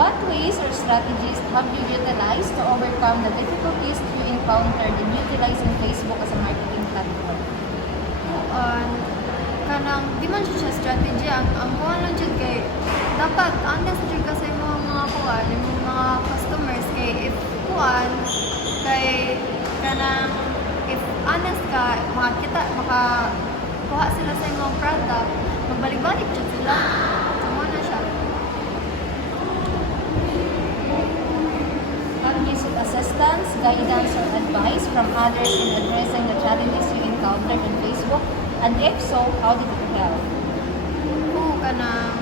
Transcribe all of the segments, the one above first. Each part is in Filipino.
What ways or strategies have you utilized to overcome the difficulties you encountered in utilizing Facebook as a marketing platform? Kanang di man siya strategy ang kuha lang jud kay dapat honest jud ka sa imong mga kuan imong mga customers kay if kuan kay kanang if honest ka makakuha sila sa imong product magbalik-balik jud sila mo na siya. Have you sought assistance, guidance, or advice from others in addressing the challenges you encountered on Facebook? And if so, how did it help? Oo, kanang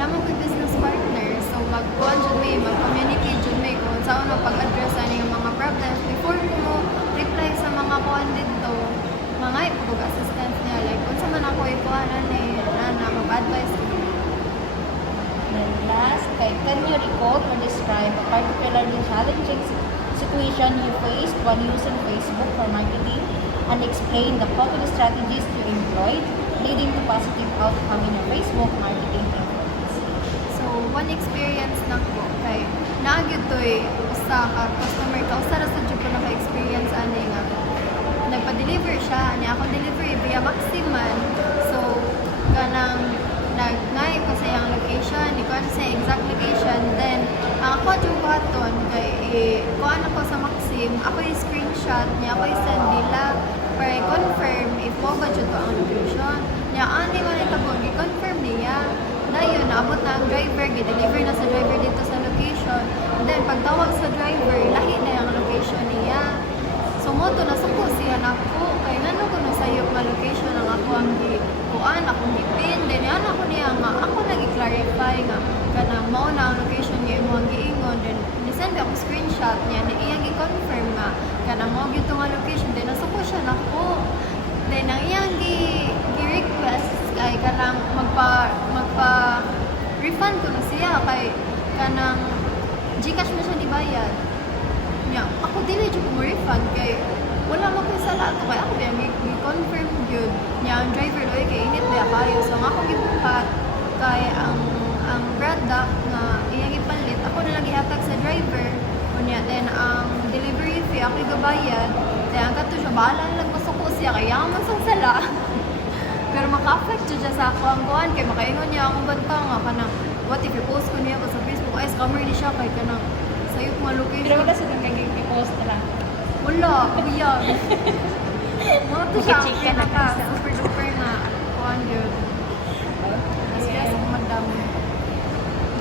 namo ko business partner so mag-kuan jud may mag-communicate jud may kung saan na pag-address ani yung mga problems before mo reply sa mga kuan dito mga ipog assistance niya like kung sa man ako ikuan ani na mag-advise ko. And last, can you recall or describe a particularly challenging situation you faced while using Facebook for marketing and explain the following strategies you employed leading to positive outcome in your Facebook marketing efforts? So one experience na ko kay nagyud toy usa ka customer ka usa ra sa jud ko naka-experience ani nga nagpa-deliver siya ani ako delivery via Maximan so kanang nagnay ko sa iyang location, di ko sa exact location, then ang ako yung buhaton kay kuha ako sa Maxim, ako yung screenshot niya, ako yung send nila para i-confirm if mo ba dyan ang location. Niya, ani man ito po, i-confirm niya. Dayon, naabot na ang driver, i-deliver na sa driver dito sa location. Then, pagtawag sa driver, lahi na yung location niya. So, moto na suko siya na ako, kaya nano ko na sayop na location ang ako ang kuan, akong gipin, then yan ako niya nga, ako nag-clarify nga, kanang mao na ang location niya mo ang giingon, then nisend ako screenshot niya, na iyang i-confirm nga, kanang mao gyud nga location, then nasuko siya na ko. Then ang iyang gi-request kay kanang magpa-refund ko na siya, kay kanang Gcash na siya nibayad. Nya, ako dili jud ko refund kay wala mo ko sa lato kay ako yung gi-confirm gyud nya ang driver oy kay init ba kayo so nga ako gibuhat kay ang product nga iyang ipalit ako na lang ihatag sa driver unya then ang delivery fee ako gabayad then ang kato siya bahala lang masuko siya kay yaman sang sala pero maka-affect siya sa ako ang kuan kay makaingon niya akong banta nga kanang what if i-post ko niya sa Facebook ay scammer ni siya kay kanang sayop nga location. Pero wala silang kag-post na lang. Wala, kuya. Mga to siya, Chicken na super duper na kuhan yun.